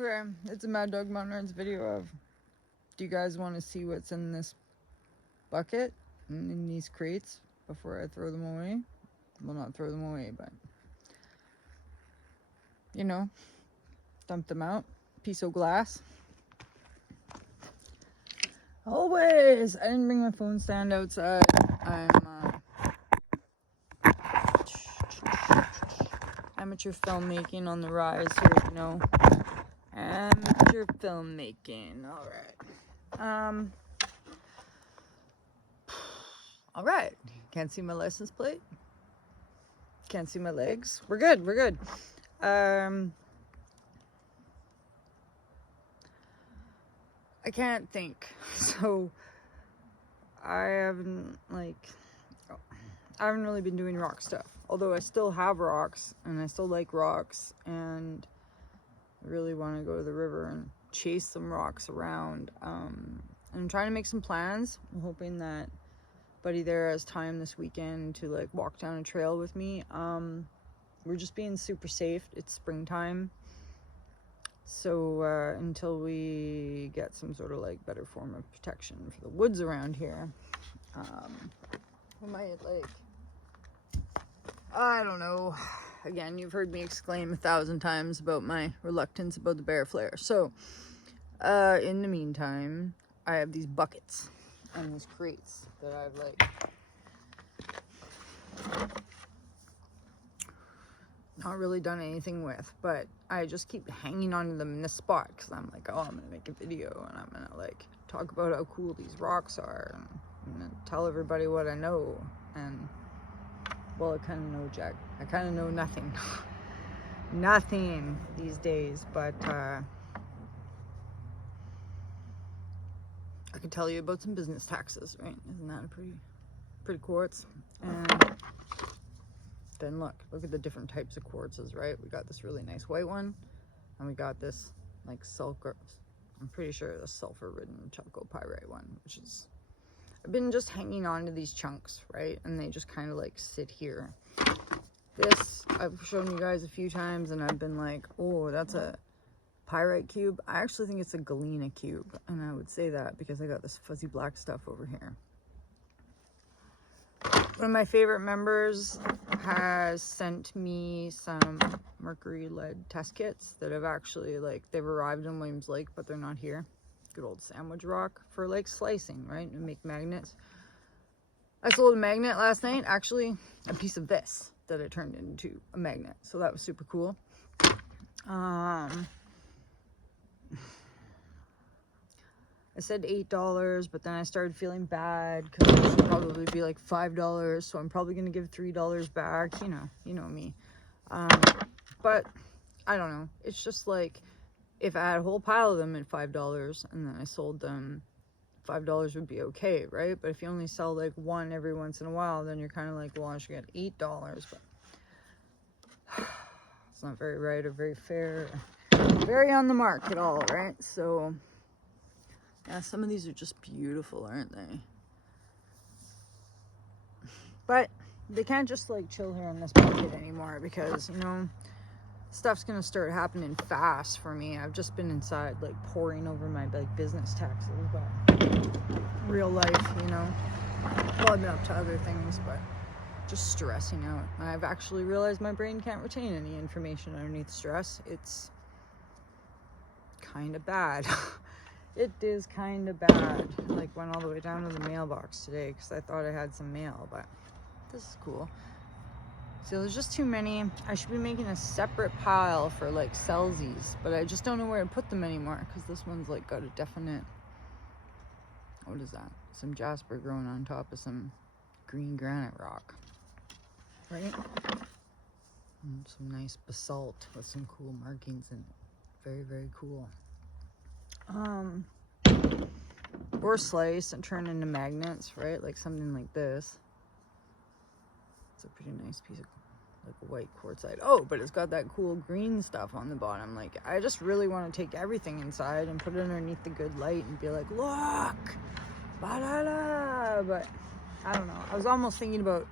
Okay, it's a Mad Dog Mountain Nerds video of, do you guys want to see what's in this bucket and in these crates before I throw them away? Well, not throw them away, but, you know, dump them out. Piece of glass. Always! I didn't bring my phone stand outside. Amateur filmmaking on the rise here, you know. Amateur filmmaking. Alright. Can't see my license plate. Can't see my legs. We're good. I can't think. So I haven't really been doing rock stuff. Although I still have rocks and I still like rocks, and I really want to go to the river and chase some rocks around. I'm trying to make some plans. I'm hoping that buddy there has time this weekend to like walk down a trail with me. We're just being super safe. It's springtime. So until we get some sort of like better form of protection for the woods around here, we might I don't know. Again, you've heard me exclaim 1,000 times about my reluctance about the bear flare. So in the meantime, I have these buckets and these crates that I've not really done anything with, but I just keep hanging on to them in this spot because I'm like, oh, I'm gonna make a video and I'm gonna like talk about how cool these rocks are and I'm gonna tell everybody what I know. And well, I kind of know, Jack. I kind of know nothing. Nothing these days, but I can tell you about some business taxes, right? Isn't that a pretty quartz? And then look at the different types of quartzes, right? We got this really nice white one, and we got this like sulfur. I'm pretty sure the sulfur-ridden chalcopyrite one, which is. I've been just hanging on to these chunks, right? And they just kind of like sit here. This I've shown you guys a few times, and I've been like, oh, that's a pyrite cube. I actually think it's a galena cube, and I would say that because I got this fuzzy black stuff over here. One of my favorite members has sent me some mercury lead test kits that have actually they've arrived in Williams Lake, but they're not here. Good old sandwich rock for like slicing, right? And make magnets. I sold a magnet last night, actually a piece of this that I turned into a magnet. So that was super cool. I said $8, but then I started feeling bad because it should probably be like $5. So I'm probably gonna give $3 back. You know me. But I don't know. It's just like, if I had a whole pile of them at $5 and then I sold them, $5 would be okay, right? But if you only sell like one every once in a while, then you're kind of like, well, I should get $8, but it's not very right or very fair, very on the mark at all, right? So yeah, some of these are just beautiful, aren't they? But they can't just like chill here in this bucket anymore because, stuff's gonna start happening fast for me. I've just been inside like poring over my like business taxes, but real life, well, I've been up to other things, but just stressing out. I've actually realized my brain can't retain any information underneath stress. It's kind of bad. It is kind of bad. Like went all the way down to the mailbox today because I thought I had some mail, but this is cool. So there's just too many. I should be making a separate pile for like sellsies, but I just don't know where to put them anymore because this one's like got a definite, what is that? Some jasper growing on top of some green granite rock, right? And some nice basalt with some cool markings in it. Very, very cool. Or slice and turn into magnets, right? Like something like this. It's a pretty nice piece of like white quartzite. Oh, but it's got that cool green stuff on the bottom. Like, I just really want to take everything inside and put it underneath the good light and be like, look, ba-da-da. But I don't know. I was almost thinking about,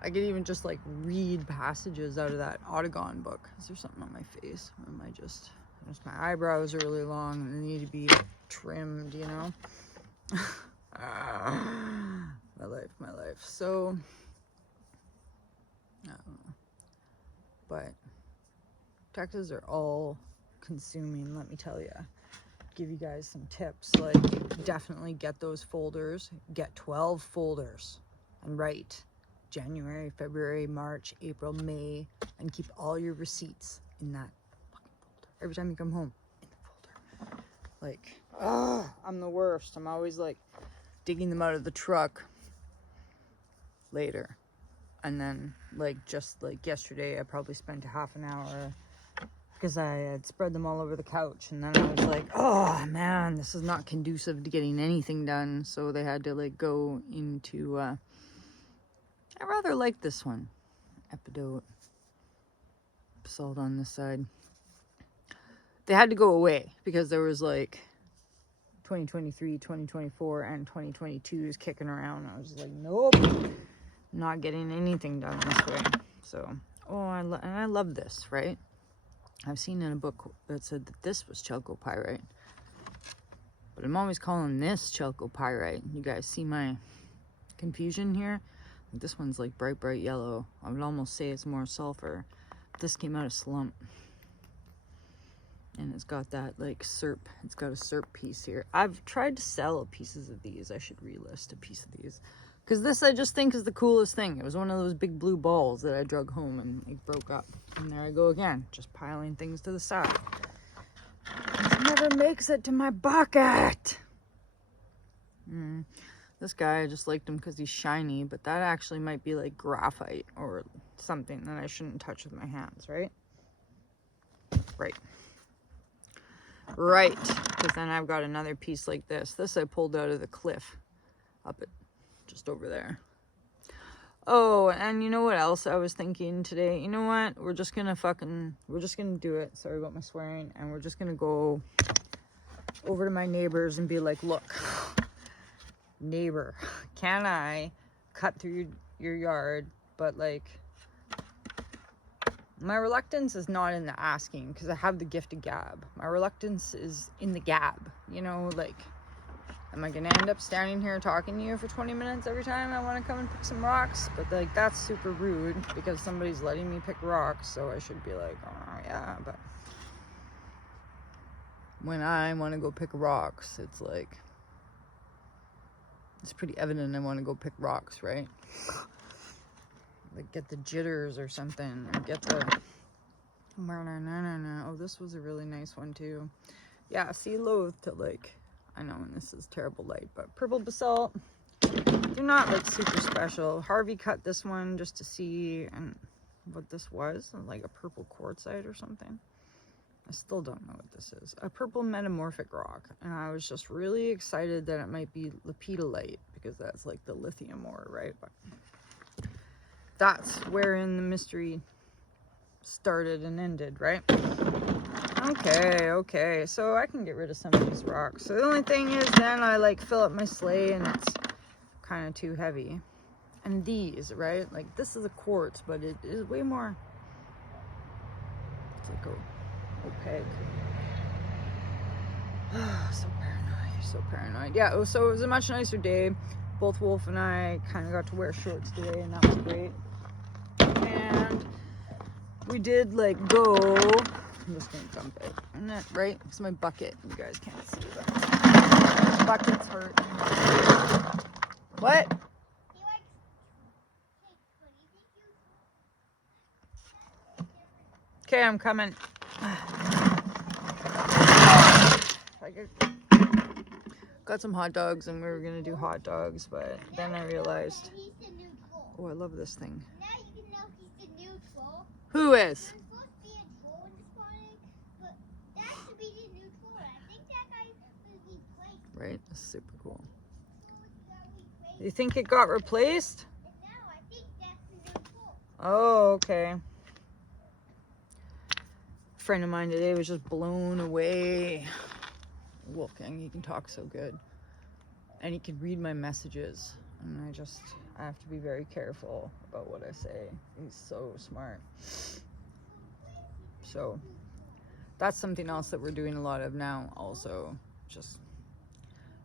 I could even just like read passages out of that Autogon book. Is there something on my face? Or am I just Just my eyebrows are really long and they need to be trimmed, you know? My life. So, I don't know. But taxes are all consuming, let me tell you. Give you guys some tips. Like, definitely get those folders. Get 12 folders and write January, February, March, April, May, and keep all your receipts in that fucking folder. Every time you come home, in the folder. Like, I'm the worst. I'm always like digging them out of the truck later. And then, like, just like yesterday, I probably spent a half an hour because I had spread them all over the couch. And then I was like, oh man, this is not conducive to getting anything done. So they had to like go into, I rather like this one. Epidote. Salt on this side. They had to go away because there was like 2023, 2024, and 2022 is kicking around. I was like, nope, not getting anything done this way. So, and I love this, right? I've seen in a book that said that this was chalcopyrite, but I'm always calling this chalcopyrite. You guys see my confusion here? This one's like bright yellow. I would almost say it's more sulfur. This came out of slump. And it's got that like serp. It's got a serp piece here. I've tried to sell pieces of these. I should relist a piece of these. Because this I just think is the coolest thing. It was one of those big blue balls that I drug home and it broke up. And there I go again. Just piling things to the side. This never makes it to my bucket. This guy, I just liked him because he's shiny. But that actually might be like graphite or something that I shouldn't touch with my hands, right? Right, because then I've got another piece like this. This I pulled out of the cliff up at just over there. Oh, and you know what else I was thinking today? You know what? We're just gonna do it. Sorry about my swearing. And we're just gonna go over to my neighbors and be like, look, neighbor, can I cut through your yard? But like, my reluctance is not in the asking because I have the gift of gab. My reluctance is in the gab. You know, like, am I going to end up standing here talking to you for 20 minutes every time I want to come and pick some rocks? But, like, that's super rude because somebody's letting me pick rocks. So I should be like, oh, yeah. But when I want to go pick rocks, it's like, it's pretty evident I want to go pick rocks, right? Like, get the jitters or something, or get the, oh, this was a really nice one too. Yeah, see, loath to like, I know, and this is terrible light, but purple basalt, they're not like super special. Harvey cut this one just to see and what this was, like a purple quartzite or something. I still don't know what this is. A purple metamorphic rock, and I was just really excited that it might be lepidolite because that's like the lithium ore, right? But that's wherein the mystery started and ended, right? Okay, so I can get rid of some of these rocks. So the only thing is then I like fill up my sleigh and it's kind of too heavy. And these, right? Like this is a quartz, but it is way more, it's like a opaque. So paranoid. Yeah, so it was a much nicer day. Both Wolf and I kind of got to wear shorts today, and that was great. And we did like go, I'm just gonna dump it, isn't it right? It's my bucket. You guys can't see that. Buckets hurt. What? Okay, I'm coming. Got some hot dogs and we were gonna do hot dogs, but then I realized, oh, I love this thing. Now you can know he's the new troll. Who is? There's supposed to be a troll in spawning, but that should be the new troll. I think that guy was replaced. Right, that's super cool. You think it got replaced? No, I think that's the new troll. Oh, okay. A friend of mine today was just blown away. Wolfgang, he can talk so good. And he can read my messages. And I have to be very careful about what I say. He's so smart. So that's something else that we're doing a lot of now also. Just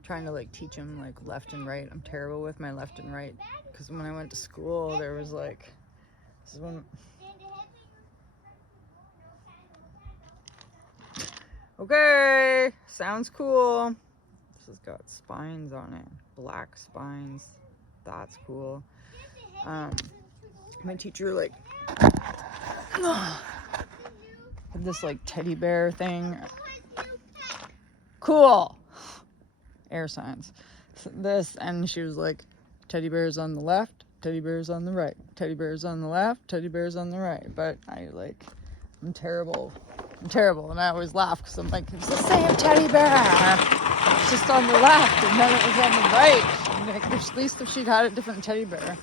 trying to like teach him like left and right. I'm terrible with my left and right because when I went to school there was like, this is when, okay, sounds cool. This has got spines on it, black spines. That's cool. My teacher like had this like teddy bear thing. Cool. Air signs. So this, and she was like, teddy bears on the left, teddy bears on the right, teddy bears on the left, teddy bears on the right. But I'm terrible. And I always laugh because I'm like, it's the same teddy bear. It's just on the left, and then it was on the right. And like, at least if she'd had a different teddy bear,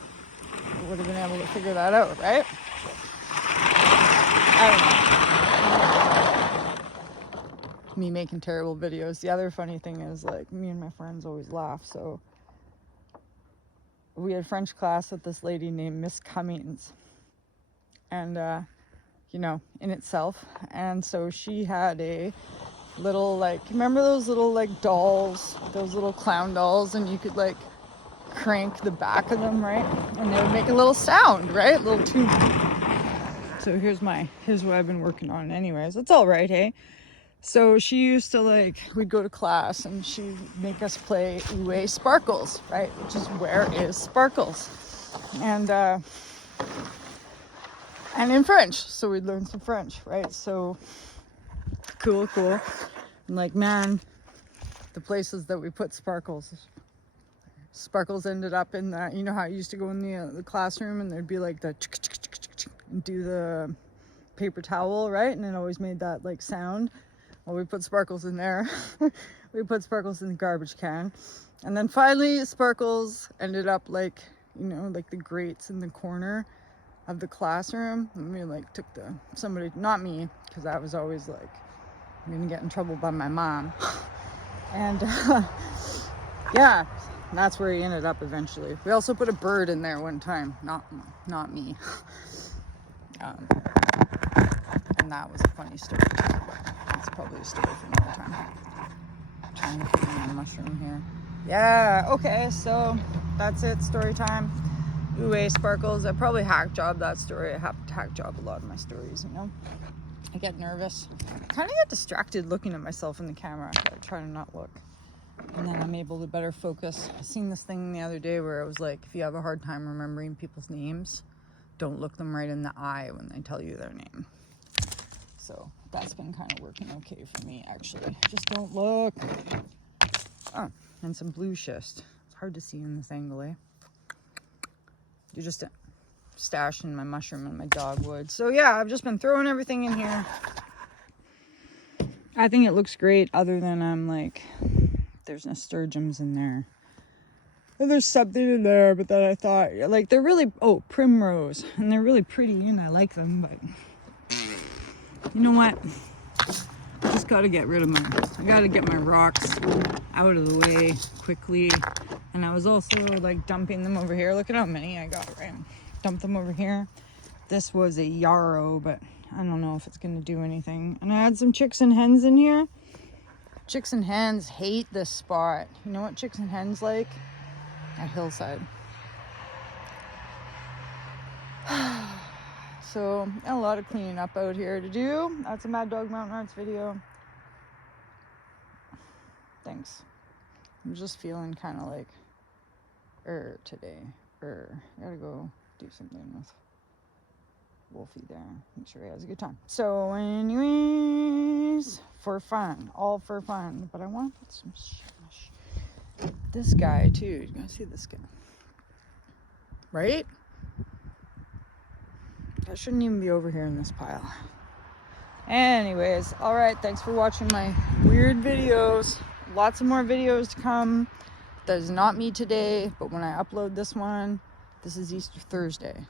we would have been able to figure that out, right? I don't know. Me making terrible videos. The other funny thing is, like, me and my friends always laugh. So we had French class with this lady named Miss Cummings, and you know, in itself. And so she had a little, like, remember those little like dolls, those little clown dolls, and you could like crank the back of them, right, and they would make a little sound, right, little tune. So here's what I've been working on anyways. It's all right, hey. So she used to, like, we'd go to class and she'd make us play Où Sparkles, right? Which is where is Sparkles? And in French. So we'd learn some French, right? So cool. And like, man, the places that we put Sparkles ended up in the, you know how it used to go in the classroom and there'd be like the and do the paper towel, right? And it always made that like sound. Well, we put Sparkles in there. We put Sparkles in the garbage can. And then finally, Sparkles ended up like, you know, like the grates in the corner of the classroom. And we like took somebody, not me, because I was always like, I'm gonna get in trouble by my mom. And yeah, that's where he ended up eventually. We also put a bird in there one time. Not me. And that was a funny story. It's probably a story for another time. I'm trying to put my mushroom here. Yeah, okay, so that's it, story time. Où Sparkles. I probably hack job that story. I have to hack job a lot of my stories, you know. I get nervous. I kind of get distracted looking at myself in the camera. I try to not look. And then I'm able to better focus. I seen this thing the other day where it was like, if you have a hard time remembering people's names, don't look them right in the eye when they tell you their name. So that's been kind of working okay for me, actually. Just don't look. Oh, and some blue schist. It's hard to see in this angle, eh? You're just stashing my mushroom and my dogwood. So yeah, I've just been throwing everything in here. I think it looks great, other than I'm like, there's nasturtiums in there. And there's something in there, but then I thought, like, they're really, primrose. And they're really pretty, and I like them, but you know what? I just gotta get rid of I gotta get my rocks out of the way quickly. And I was also like dumping them over here. Look at how many I got, right? Dump them over here. This was a yarrow, but I don't know if it's gonna do anything. And I had some chicks and hens in here. Chicks and hens hate this spot. You know what chicks and hens like? At Hillside. So, a lot of cleaning up out here to do. That's a Mad Dog Mountain Arts video. Thanks. I'm just feeling kind of like, today. Gotta go do something with Wolfie there. Make sure he has a good time. So, anyways, for fun. All for fun. But I want to put some this guy, too. You gotta see this guy. Right? I shouldn't even be over here in this pile. Anyways, alright, thanks for watching my weird videos. Lots of more videos to come. That is not me today, but when I upload this one, this is Easter Thursday.